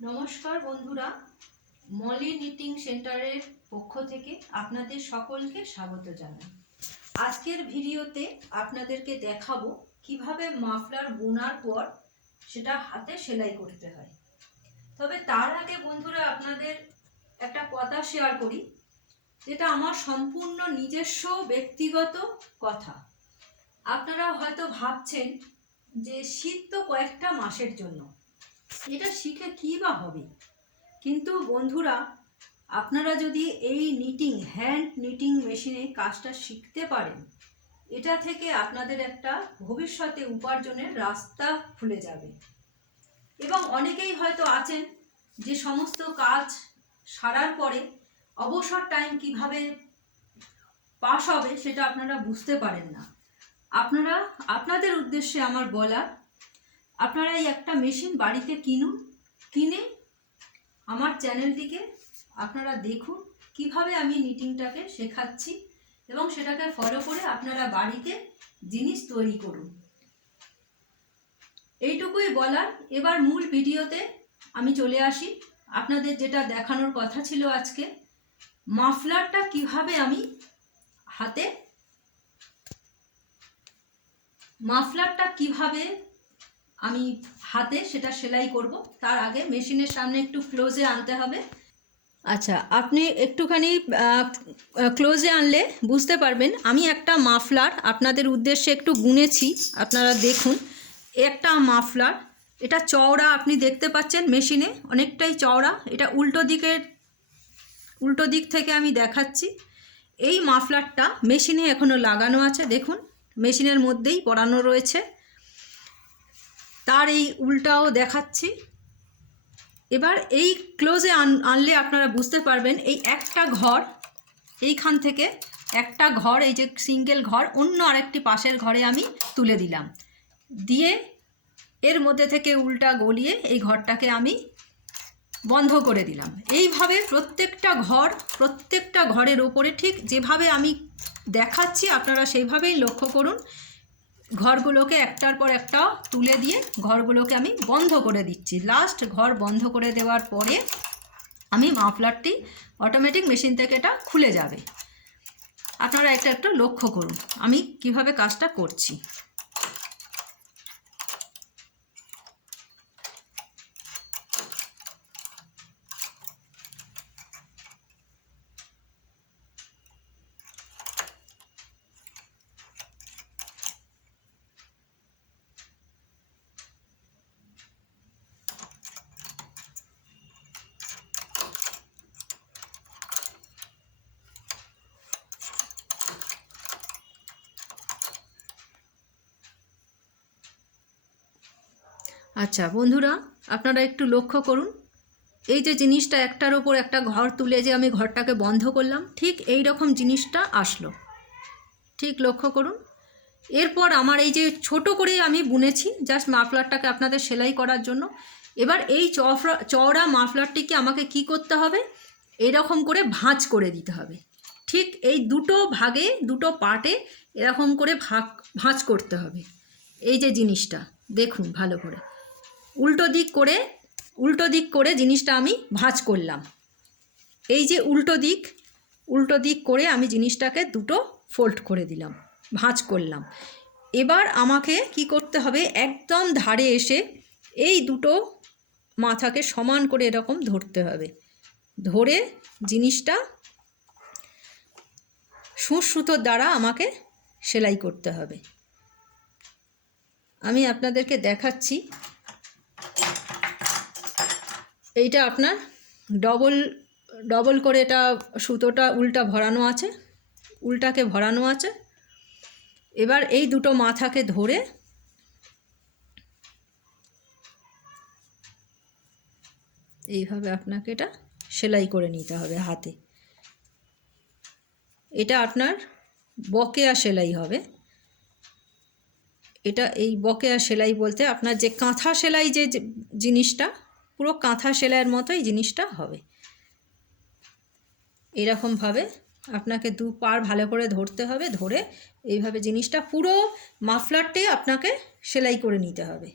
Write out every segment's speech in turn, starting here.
নমস্কার বন্ধুরা, মলি নিটিং সেন্টারের পক্ষ থেকে আপনাদের সকলকে স্বাগত জানাই। আজকের ভিডিওতে আপনাদেরকে দেখাবো কিভাবে মাফলার বোনার পর সেটা হাতে সেলাই করতে হয়। তবে তার আগে বন্ধুরা আপনাদের একটা কথা শেয়ার করি, যেটা আমার সম্পূর্ণ নিজস্ব ব্যক্তিগত কথা। আপনারা হয়তো ভাবছেন যে শীত তো কয়েকটা মাসের জন্য, এটা শিখে কী বা হবে। কিন্তু বন্ধুরা, আপনারা যদি এই নিটিং হ্যান্ড নিটিং মেশিনে কাজটা শিখতে পারেন, এটা থেকে আপনাদের একটা ভবিষ্যতে উপার্জনের রাস্তা খুলে যাবে। এবং অনেকেই হয়তো আছেন যে সমস্ত কাজ সারার পরে অবসর টাইম কিভাবে পাস হবে সেটা আপনারা বুঝতে পারেন না। আপনাদের উদ্দেশ্যে আমার বলা, আপনারা এই একটা মেশিন বাড়িতে কিনে আমার চ্যানেলটিকে আপনারা দেখুন কিভাবে আমি নিটিংটাকে শেখাচ্ছি এবং সেটাকে ফলো করে আপনারা বাড়িতে জিনিস তৈরি করুন। এইটুকুই বলার। এবার মূল ভিডিওতে আমি চলে আসি। আপনাদের যেটা দেখানোর কথা ছিল আজকে, মাফলারটা কিভাবে আমি হাতে সেটা সেলাই করব। তার আগে মেশিনের সামনে একটু ক্লোজে আনতে হবে। আচ্ছা, আপনি একটুখানি ক্লোজে আনলে বুঝতে পারবেন। আমি একটা মাফলার আপনাদের উদ্দেশ্যে একটু গুনেছি, আপনারা দেখুন। একটা মাফলার, এটা চওড়া, আপনি দেখতে পাচ্ছেন মেশিনে অনেকটাই চওড়া। এটা উল্টো দিক থেকে আমি দেখাচ্ছি। এই মাফলারটা মেশিনে এখনও লাগানো আছে, দেখুন মেশিনের মধ্যেই পরানো রয়েছে। তার এই উল্টাও দেখাচ্ছি। এবার এই ক্লোজে আনলে আপনারা বুঝতে পারবেন। এই একটা ঘর, এইখান থেকে একটা ঘর, এই যে সিঙ্গেল ঘর, অন্য আরেকটি পাশের ঘরে আমি তুলে দিলাম, দিয়ে এর মধ্যে থেকে উল্টা গলিয়ে এই ঘরটাকে আমি বন্ধ করে দিলাম। এইভাবে প্রত্যেকটা ঘরের ওপরে ঠিক যেভাবে আমি দেখাচ্ছি আপনারা সেইভাবেই লক্ষ্য করুন। ঘরগুলোকে একটার পর একটা তুলে দিয়ে ঘরগুলোকে আমি বন্ধ করে দিচ্ছি। লাস্ট ঘর বন্ধ করে দেওয়ার পরে আমি মাফলারটি অটোমেটিক মেশিন থেকে এটা খুলে যাবে। আপনারা একটা একটু লক্ষ্য করুন আমি কিভাবে কাজটা করছি। আচ্ছা বন্ধুরা, আপনারা একটু লক্ষ্য করুন। এই যে জিনিসটা একটার ওপর একটা ঘর তুলে যে আমি ঘরটাকে বন্ধ করলাম, ঠিক এই রকম জিনিসটা আসলো। ঠিক লক্ষ্য করুন। এরপর আমার এই যে ছোট করে আমি বুনেছি জাস্ট মাফলারটাকে আপনাদের সেলাই করার জন্য। এবার এই চওড়া মাফলারটিকে আমাকে কি করতে হবে, এরকম করে ভাঁজ করে দিতে হবে। ঠিক এই দুটো ভাগে, দুটো পার্টে এরকম করে ভাঁজ করতে হবে। এই যে জিনিসটা দেখুন ভালো করে, উল্টো দিক করে জিনিসটা আমি ভাঁজ করলাম। এই যে উল্টো দিক করে আমি জিনিসটাকে দুটো ফোল্ড করে দিলাম, ভাঁজ করলাম। এবার আমাকে কি করতে হবে, একদম ধারে এসে এই দুটো মাথাকে সমান করে এরকম ধরতে হবে। ধরে জিনিসটা সুতোর দ্বারা আমাকে সেলাই করতে হবে। আমি আপনাদেরকে দেখাচ্ছি। এইটা আপনার ডবল করে এটা সুতোটা উল্টাকে ভরানো আছে। এবার এই দুটো মাথাকে ধরে এইভাবে আপনাকে এটা সেলাই করে নিতে হবে হাতে। এটা আপনার বকেয়া সেলাই হবে। এটা এই বকেয়া সেলাই বলতে আপনার যে কাঁথা সেলাই যে জিনিসটা, পুরো কাঁথা সেলাইয়ের মতোই জিনিসটা হবে। এরকমভাবে আপনাকে দু পার ভালো করে ধরতে হবে, ধরে এইভাবে জিনিসটা পুরো মাফলারটি আপনাকে সেলাই করে নিতে হবে।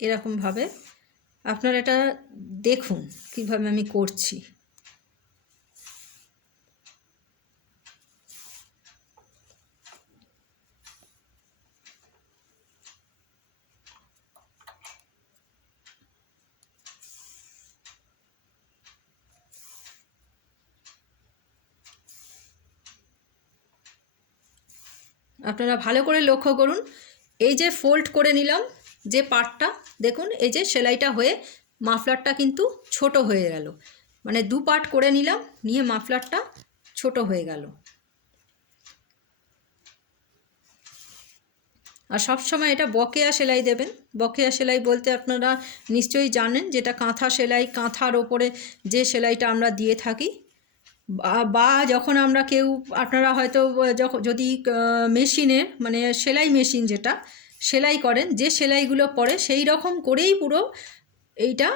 এরকমভাবে আপনারা এটা দেখুন কীভাবে আমি করছি। আপনারা ভালো করে লক্ষ্য করুন, এই যে ফোল্ড করে নিলাম যে পার্টটা, দেখুন এই যে সেলাইটা হয়ে মাফলারটা কিন্তু ছোট হয়ে গেল, মানে দু পার্ট করে নিলাম, নিয়ে মাফলারটা ছোট হয়ে গেল। আর সবসময় এটা বকেয়া সেলাই দেবেন। বকেয়া সেলাই বলতে আপনারা নিশ্চয়ই জানেন, যেটা কাঁথা সেলাই, কাঁথার ওপরে যে সেলাইটা আমরা দিয়ে থাকি, বা যখন আমরা কেউ, আপনারা হয়তো যদি মেশিনের মানে সেলাই মেশিন যেটা সেলাই করেন, যে সেলাইগুলো পড়ে সেই রকম করেই পুরো এইটা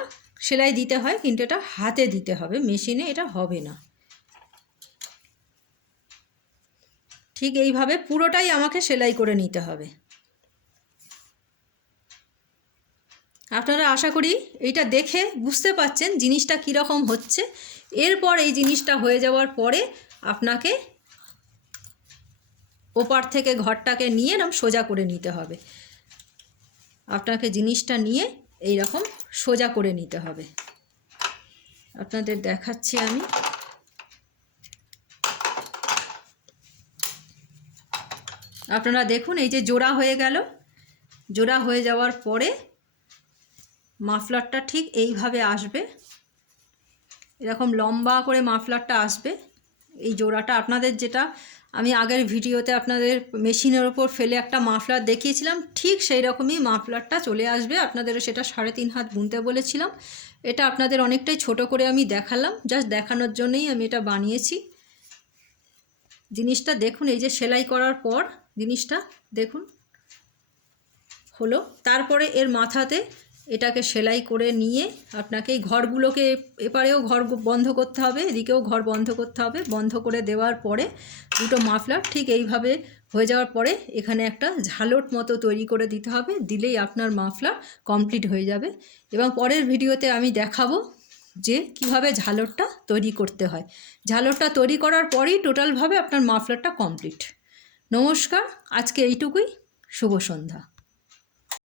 সেলাই দিতে হয়, কিন্তু এটা হাতে দিতে হবে, মেশিনে এটা হবে না। ঠিক এইভাবে পুরোটাই আমাকে সেলাই করে নিতে হবে। আপনারা আশা করি এইটা দেখে বুঝতে পারছেন জিনিসটা কীরকম হচ্ছে। এরপর এই জিনিসটা হয়ে যাওয়ার পরে আপনাকে ওপার থেকে ঘরটাকে নিয়ে এরকম সোজা করে নিতে হবে। আপনাকে জিনিসটা নিয়ে এই রকম সোজা করে নিতে হবে। আপনাদের দেখাচ্ছি আমি। আপনারা দেখুন এই যে জোড়া হয়ে গেল। জোড়া হয়ে যাওয়ার পরে মাফলারটা ঠিক এইভাবে আসবে, এরকম লম্বা করে মাফলারটা আসবে। এই জোড়াটা আপনাদের, যেটা আমি আগের ভিডিওতে আপনাদের মেশিনের ওপর ফেলে একটা মাফলার দেখিয়েছিলাম, ঠিক সেই রকমই মাফলারটা চলে আসবে। আপনাদেরও সেটা 3.5 হাত বুনতে বলেছিলাম। এটা আপনাদের অনেকটাই ছোট করে আমি দেখালাম, জাস্ট দেখানোর জন্যই আমি এটা বানিয়েছি। জিনিসটা দেখুন, এই যে সেলাই করার পর জিনিসটা দেখুন হলো। তারপরে এর মাথাতে এটাকে সেলাই করে নিয়ে আপনাকে এই ঘরগুলোকে, এপারেও ঘর বন্ধ করতে হবে, এদিকেও ঘর বন্ধ করতে হবে। বন্ধ করে দেওয়ার পরে দুটো মাফলার ঠিক এইভাবে হয়ে যাওয়ার পরে এখানে একটা ঝালট মতো তৈরি করে দিতে হবে। দিলেই আপনার মাফলার কমপ্লিট হয়ে যাবে। এবং পরের ভিডিওতে আমি দেখাবো যে কিভাবে ঝালটটা তৈরি করতে হয়। ঝালটটা তৈরি করার পরেই টোটালভাবে আপনার মাফলারটা কমপ্লিট। নমস্কার, আজকে এইটুকুই। শুভ সন্ধ্যা।